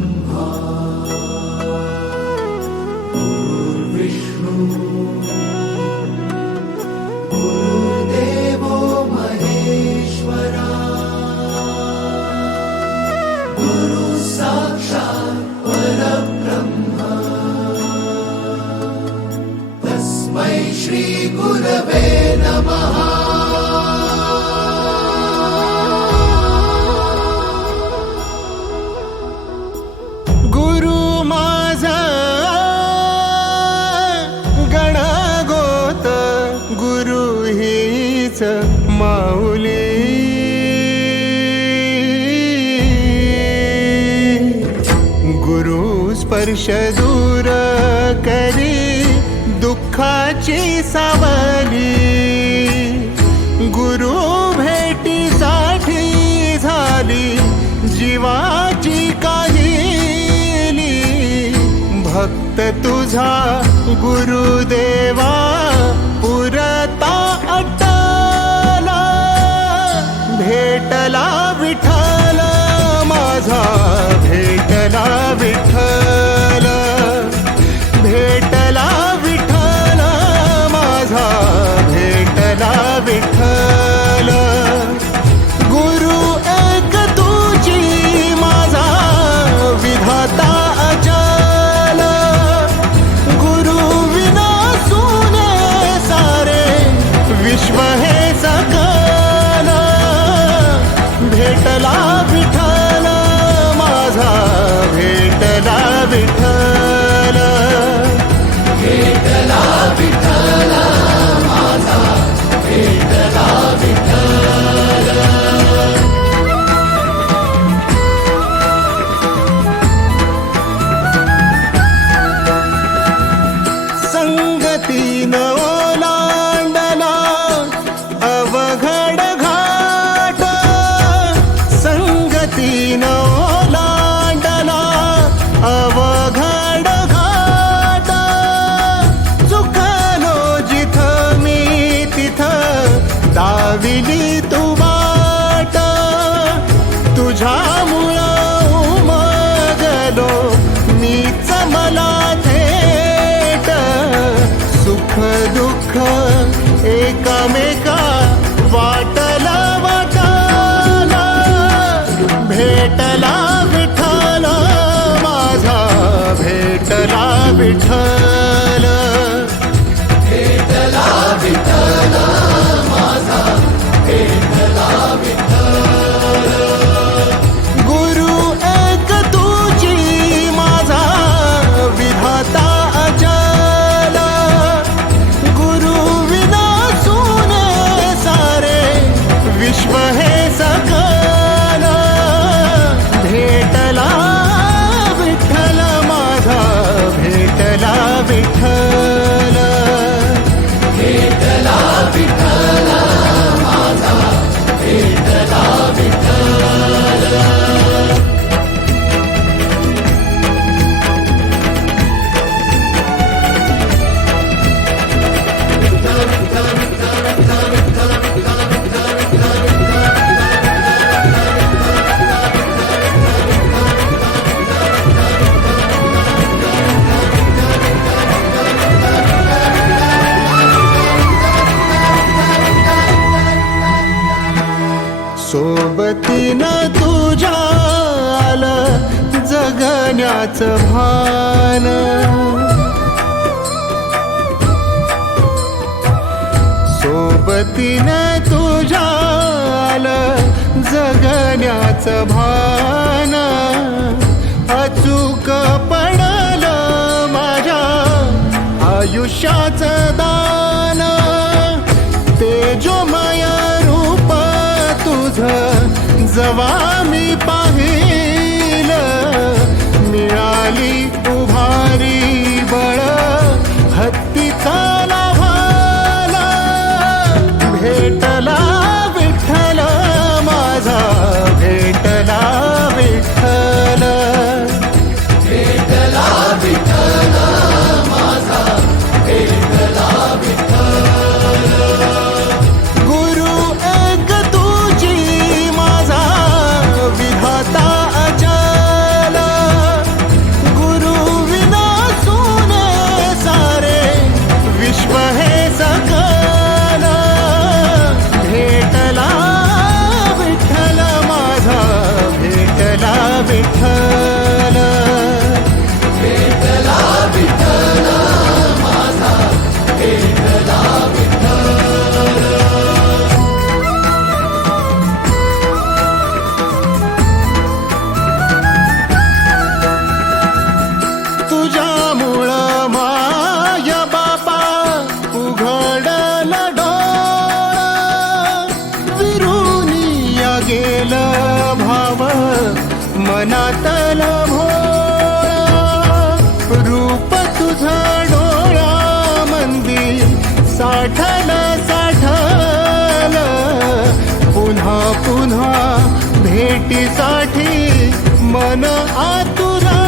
ब्रह्मा गुरुर्विष्णु गुरुर्देवो महेश्वरा गुरु साक्षात् परब्रह्म तस्मै श्री गुरवे नमः। माऊली गुरु स्पर्श दूर करी दुःखाची सावली गुरु भेटीसाठी झाली जीवाची काहिली भक्त तुझा गुरुदेवा पुरता भेटला विठ्ठल माझा भेटला विठ्ठल भेटला विठ्ठल माझा भेटला विठ्ठल गुरु एक तुझी माझा विधाता अचल गुरु विना सुने सारे विश्व हे सकल भेटला विठ्ठल माझा भेटला विठ्ठल भेटला विठ्ठल माझा भेटला विठ्ठल। संगतीन ओलांडला अवघड घाट संगतीन ओलांडला अवघड घाट चुकलो जिथं मी तिथं दाविली तू वाट तुझ्यामुळं उमगलो मीच मला थेट सुख दुःख एकामेका वाटला वाटाला भेटला विठ्ठल माझा भेटला विठ्ठल भेटला विठ्ठल माझा भेटला विठ्ठल गुरु एक तुझी माझा विधाता अचल गुरु विना सुने सारे विश्व हे सकल भेटला विठ्ठल माझा भेटला विठ्ठल भेटला विठ्ठल माझा भेटला विठ्ठल। सोबतीनं तुझ्या आलं जगण्याचं भान सोबतीनं तुझ्या आलं जगण्याचं भान अचूक पडलं माझ्या आयुष्याचं दान तेजोमय रूप तुझं जवा मी पाहिलं मिळाली उभारी बळ हत्तीचा लाभाला भेटला विठ्ठल माझा भेटला विठ्ठल भेटला विठ्ठल माझा भेटला विठ्ठल। मनातल भोळा रूप तुझं डोळा मंदी साठल साठल पुन्हा पुन्हा भेटीसाठी मन आतुरा